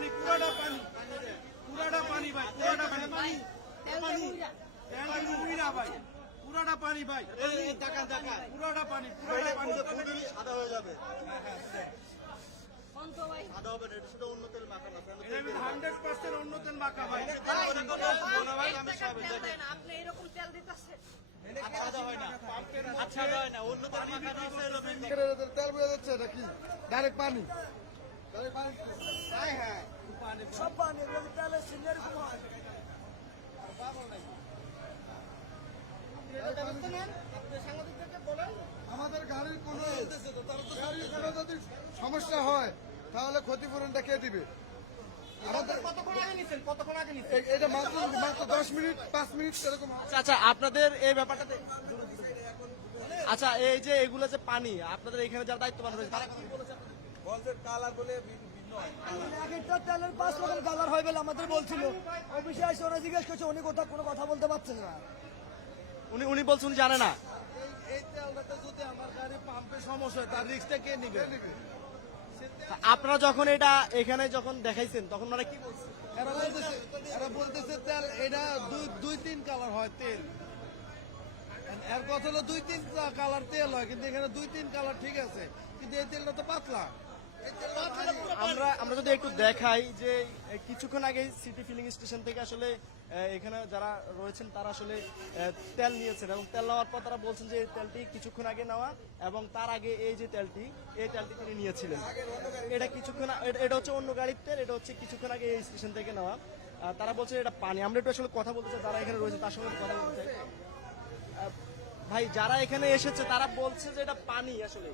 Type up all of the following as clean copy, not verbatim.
পানি পুরাটা পানি পুরাটা পানি ভাই পুরাটা পানি পানি না ভাই পুরাটা পানি ভাই দেখা দেখা পুরাটা পানি পুরাটা পানি সাদা হয়ে যাবে সাদা হবে না, এটা শুধু অন্য তেল মাখানো আছে। 100% অন্য তেল মাখা ভাই আপনি এরকম তেল দিতেছেন সাদা হয় না, আচ্ছা হয় না, অন্য তেল মাখানো আছে। তেল বোঝা যাচ্ছে এটা কি ডাইরেক্ট পানি সব পানি তেলের সিঙ্গার আমাদের গাড়ির কোনো যদি সমস্যা হয় তাহলে ক্ষতিপূরণটা কে দিবে? এটা মাত্র 10 মিনিট 5 মিনিট এরকম। আচ্ছা আপনাদের এই ব্যাপারটা আচ্ছা এই যে এগুলো যে পানি আপনাদের এখানে যারা দায়িত্ববান রয়েছে তারা কি বলেছে? একটা তেলের 5 রকম কালার হয় বলে আমাদের বলছিল। অফিসে এসে ওরা জিজ্ঞেস করছে, উনি কোনো কথা বলতে পারছেন না। উনি বলছেন উনি জানে না। এই তেলটাতে যদি আমার গাড়ি পাম্পে সমস্যা হয় তার রিস্কটা কে নিবে? আপনারা যখন এটা এখানে যখন দেখাইছেন তখন মানে কি বলছে? এরা বলতেছে তেল এটা 2-3 কালার হয় তেল। এর কথা হলো 2-3 কালার তেল হয়, কিন্তু এখানে 2-3 কালার ঠিক আছে, কিন্তু এই তেলটা তো পাতলা। আমরা যদি একটু দেখাই যে কিছুক্ষণ আগে সিটি ফিলিং স্টেশন থেকে আসলে এখানে যারা রয়েছেন তারা আসলে তেল নিয়েছেন এবং তেল নেওয়ার পর তারা বলছেন যে এই তেলটি কিছুক্ষণ আগে নেওয়া এবং তার আগে এই যে তেলটি তিনি নিয়েছিলেন। এটা এটা হচ্ছে অন্য গাড়ির তেল, এটা হচ্ছে কিছুক্ষণ আগে এই স্টেশন থেকে নেওয়া। তারা বলছে এটা পানি। আমরা একটু আসলে কথা বলতে চাই, যারা এখানে রয়েছে তার সঙ্গে কথা বলতে চাই। ভাই যারা এখানে এসেছে তারা বলছে যে এটা পানি। আসলে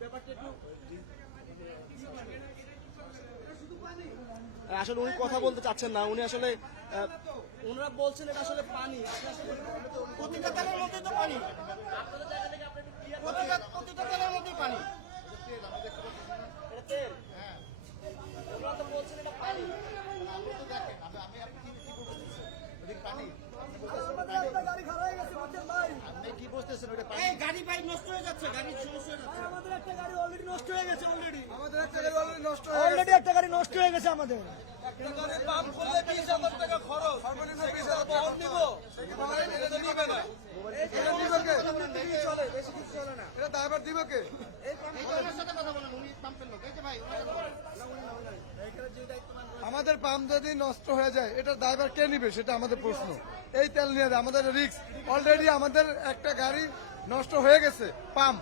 ব্যাপারটা একটু আসলে উনি কথা বলতে চাচ্ছেন না, উনি আসলে ওনারা বলছেন এটা আসলে পানি। প্রতিটা তেলের মধ্যে তো পানি আপনাদের জায়গা থেকে আপনি একটু clear প্রতিটা তেলের মধ্যে পানি এটা তেল। ওনারা তো বলছেন এটা পানি। আমাদের একটা গাড়ি খারাপ হয়ে গেছে বুঝছেন ভাই। কি বুঝতেছেন ওটা? এই গাড়ি ভাই নষ্ট হয়ে যাচ্ছে, গাড়ির সমস্যা হয়ে যাচ্ছে। ভাই, আমাদের একটা গাড়ি অলরেডি নষ্ট হয়ে গেছে অলরেডি আমাদের একটা গাড়ি অলরেডি নষ্ট হয়ে অলরেডি একটা গাড়ি নষ্ট হয়ে গেছে আমাদের। গাড়ির পাম্প খুললে 20,000 টাকা খরচ, সর্বনিম্ন 20,000 টাকা নিব। এটা নিবে না, এটা নিবে কে? চলে বেশি কিছু চলে না। এটা ড্রাইভার দিবে কে? আমাদের পাম্প যদি নষ্ট হয়ে যায় এটা ড্রাইভার কে নিবে সেটা আমাদের প্রশ্ন। এই তেল নিয়ে আমাদের রিস্ক। অলরেডি আমাদের একটা গাড়ি নষ্ট হয়ে গেছে, পাম্প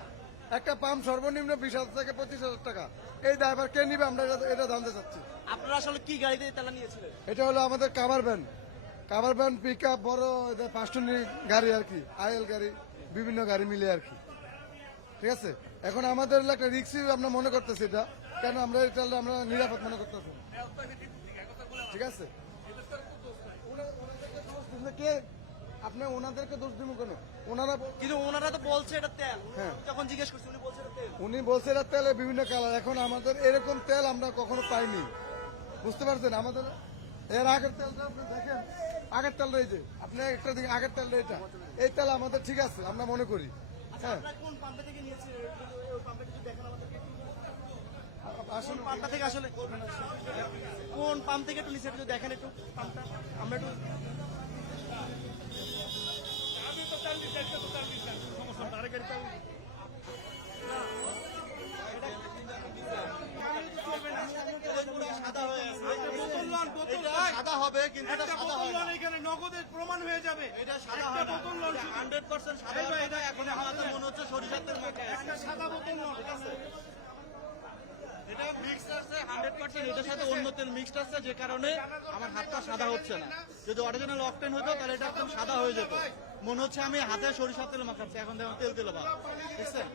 একটা পাম্প সর্বনিম্ন 20,000 থেকে 25,000 টাকা। এই ড্রাইভার কে নিবে আমরা এটা জানতে চাচ্ছি। আপনারা আসলে কি গাড়িতে তেল নিয়েছিলেন? এটা হলো আমাদের কাভার ভ্যান পিক আপ বড় 5 টনি গাড়ি আর কি, আইএল গাড়ি, বিভিন্ন গাড়ি মিলে আর কি। ঠিক আছে, এখন আমাদের একটা রিক্সি আমরা মনে করতেছি এটা, কেন আমরা এটা আমরা নিরাপদ মনে করতেছি। ঠিক আছে, কে আপনি ওনাদেরকে দোষ দিব কেন? কিন্তু ওনারা তো বলছে এটা তেল। হ্যাঁ। যখন জিজ্ঞেস করছি উনি বলছে এটা তেল। উনি বলছে এটা তেলে বিভিন্ন কালার। এখন আমাদের এরকম তেল আমরা কখনো পাইনি, বুঝতে পারছেন? আমাদের এর আগের তেলটা আপনি দেখেন, আগের তেলটা এই যে আপনি একটা দিকে আগের তেলটা এটা, এই তেল আমাদের ঠিক আছে আমরা মনে করি। হ্যাঁ, আপনারা কোন পাম্পে থেকে নিয়েছিলেন? ওই পাম্পে কিছু দেখেন আমাদেরকে। আসলে পাম্পটা থেকে আসলে কোন পাম্প থেকে একটু নিচে একটু দেখেন একটু পাম্পটা। আমরা একটু সাদা হয়ে আছে, বোতল লন, বোতল এটা ভাই। সাদা হবে, কিন্তু এটা একটা সাদা বোতল হয় না। লন, এখানে নগদের প্রমাণ হয়ে যাবে। এটা সাদা একটা হয় না, বোতল লন শুধু। 100% সাদা এই ভাই, হয় না। এটা এখন আমার তো মনে হচ্ছে সরিষার তেল মাখা আছে। একটা সাদা বোতল লন, ঠিক আছে? এটা মিক্সড আছে 100%, এটার সাথে অন্য তেল মিক্সড আছে, যে কারণে আমার হাতটা সাদা হচ্ছে না। যদি অরিজিনাল অকটেন হতো তাহলে এটা একদম সাদা হয়ে যেত। মনে হচ্ছে আমি হাতে সরিষার তেল মাখাচ্ছি, এখন দেখুন তেল ভাব, বুঝছেন?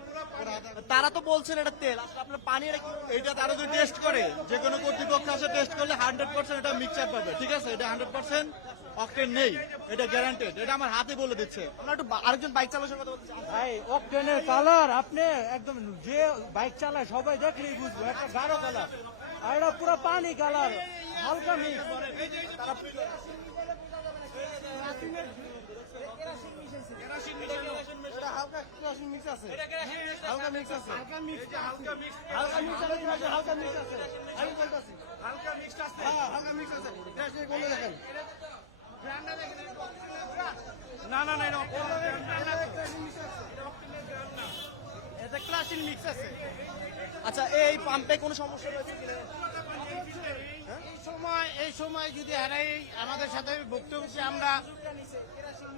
তারা তো বলছেন এটা তেল, আসলে আপনার পানি এটা কি? এইটা তারা যদি টেস্ট করে, যে কোনো কর্তৃপক্ষ আসে টেস্ট করলে 100% এটা মিক্সচার পাবে, ঠিক আছে? এটা 100% অকটেন নেই, এটা গ্যারান্টেড, এটা আমার হাতে বলে দিচ্ছে। আমরা একটু আরেকজন বাইক চালকের কথা বলতে চাই। ভাই অকটেনের কালার আপনি একদম যে বাইক চালায় সবাই দেখলেই বুঝবো, একটা গাঢ় কালার আর এটা পুরো পানি কালার, হালকা মিক্স। এটা হালকা কেরোসিন মিক্স আছে, হালকা মিক্স আছে, হালকা মিক্স, হালকা মিক্স, হালকা মিক্স আছে, হালকা মিক্স আছে, আমি বলতেছি হালকা মিক্স আছে। না না না এটা এটা ক্লাসিক মিক্স আছে। আচ্ছা এই পাম্পে কোনো সমস্যা রয়েছে কিনা? এই সময় যদি হারাই আমাদের সাথে বক্তব্য হচ্ছে আমরা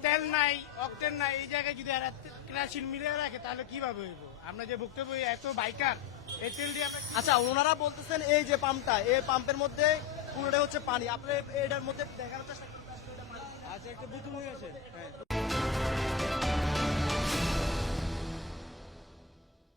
তেল নাই অক্টেন নাই, এই জায়গায় যদি হারা ক্লাসিক মিলিয়ে রাখে তাহলে কিভাবে হইব? আমরা যে বক্তব্য এত বাইকার এই তেল দিয়ে আমরা আচ্ছা ওনারা বলতেছেন এই যে পাম্পটা, এই পাম্পের মধ্যে পুরোটাই হচ্ছে পানি, আপনি এটার মধ্যে দেখানোর চেষ্টা করুন। আচ্ছা একটা বোতল হয়ে গেছে